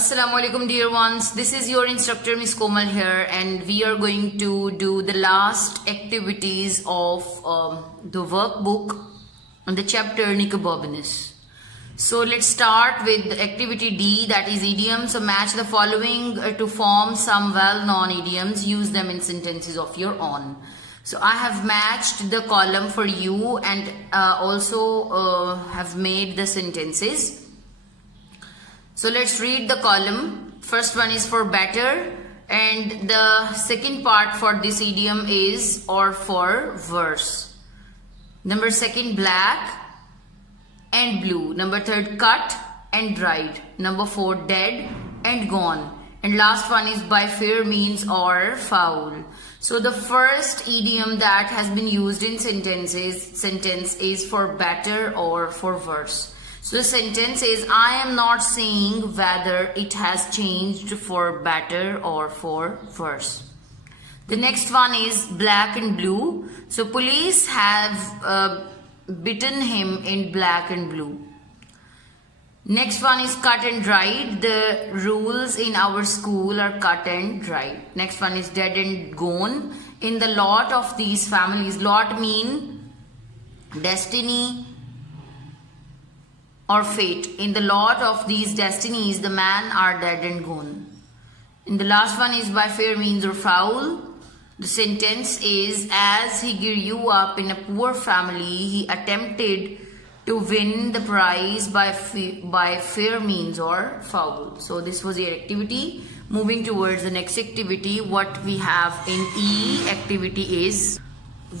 Assalamu alaikum dear ones, this is your instructor Miss Komal here, and we are going to do the last activities of the workbook on the chapter Nicobarbanus. So let's start with activity D, that is idioms. So match the following to form some well-known idioms. Use them in sentences of your own. So I have matched the column for you and also have made the sentences. So let's read the column. First one is for better, and the second part for this idiom is or for verse. Number second, black and blue. Number third, cut and dried. Number four, dead and gone. And last one is by fair means or foul. So the first idiom that has been used in sentence is for better or for verse. So the sentence is, I am not saying whether it has changed for better or for worse. The next one is black and blue. So police have bitten him in black and blue. Next one is cut and dried. The rules in our school are cut and dried. Next one is dead and gone. In the lot of these families, lot mean destiny or fate. In the lot of these destinies, the men are dead and gone. And the last one is by fair means or foul. The sentence is, as he grew up in a poor family, he attempted to win the prize by fair means or foul. So this was your activity. Moving towards the next activity, what we have in E activity is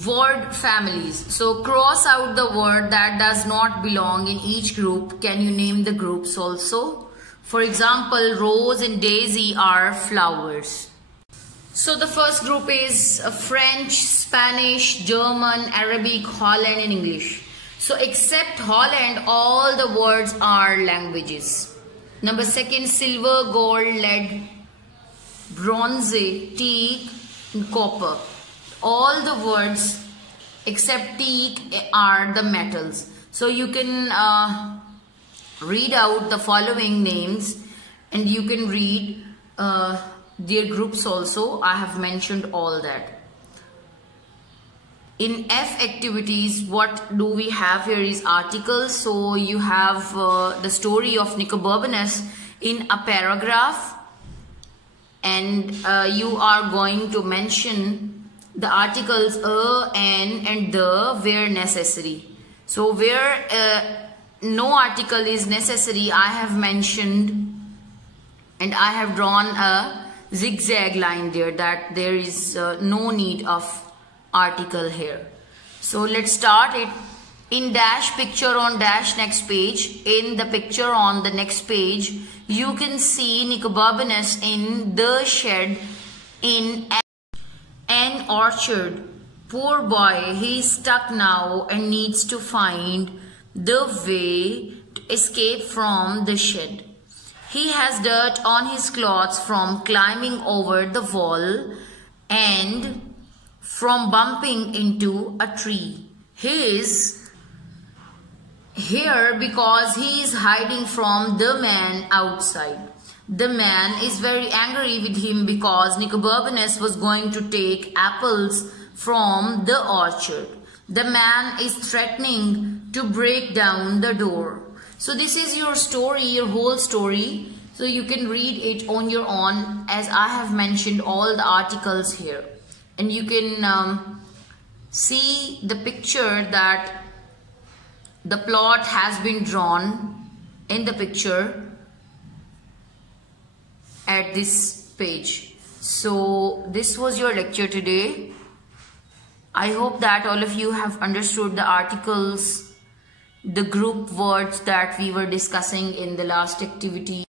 word families. So cross out the word that does not belong in each group. Can you name the groups also? For example, rose and daisy are flowers. So the first group is French, Spanish, German, Arabic, Holland and English. So except Holland, all the words are languages. Number second, silver, gold, lead, bronze, teak and copper. All the words except teak are the metals. So you can read out the following names and you can read their groups also. I have mentioned all that. In F activities, what do we have here is articles. So you have the story of Nicobarbanus in a paragraph, and you are going to mention the articles a, an and the where necessary. So where no article is necessary, I have mentioned and I have drawn a zigzag line there, that there is no need of article here. So let's start it. In dash picture on dash next page, in the picture on the next page, you can see Nicobarbanus in the shed in an orchard. Poor boy, he is stuck now and needs to find the way to escape from the shed. He has dirt on his clothes from climbing over the wall and from bumping into a tree. He is here because he is hiding from the man outside. The man is very angry with him because Nicobarbanus was going to take apples from the orchard. The man is threatening to break down the door. So this is your story, your whole story. So you can read it on your own, as I have mentioned all the articles here. And you can see the picture that the plot has been drawn in the picture at this page. So this was your lecture today. I hope that all of you have understood the articles, the group words that we were discussing in the last activity.